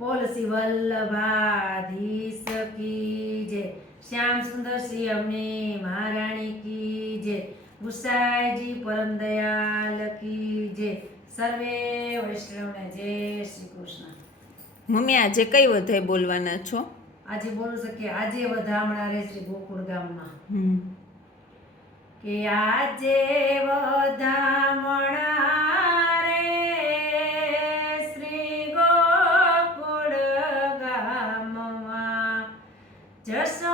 બોલ શ્રી વલ્લભાધીશ કી જય. શ્યામ સુંદર શ્રી અમને મહારાણી કી જય. ગુસાઈજી પરમ દયાલ કી જય. સર્વે વૈષ્ણવને જય શ્રી કૃષ્ણ. મમ્મી આજે કઈ વધારે બોલવાના છો? આજે બોલું છે કે આજે વધામણા રહે શ્રી ગોકુળ ગામમાં. કે આજે વધામણા There's a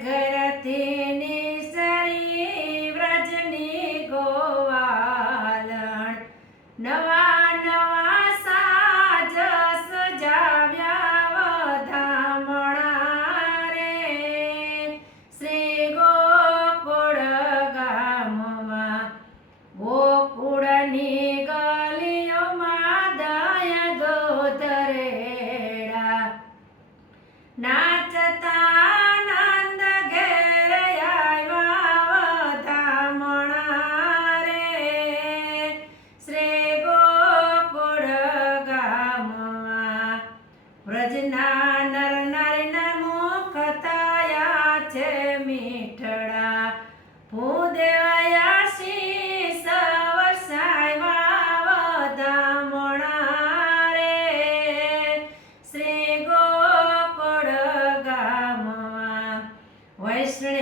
ઘરથી નિસરી વ્રજની ગોવાલણ. નવા છે મીઠડા. ભૂદેવાયા શીશ વાવતા મોણા રે શ્રી ગોપડ ગામમાં વૈષ્ણવનો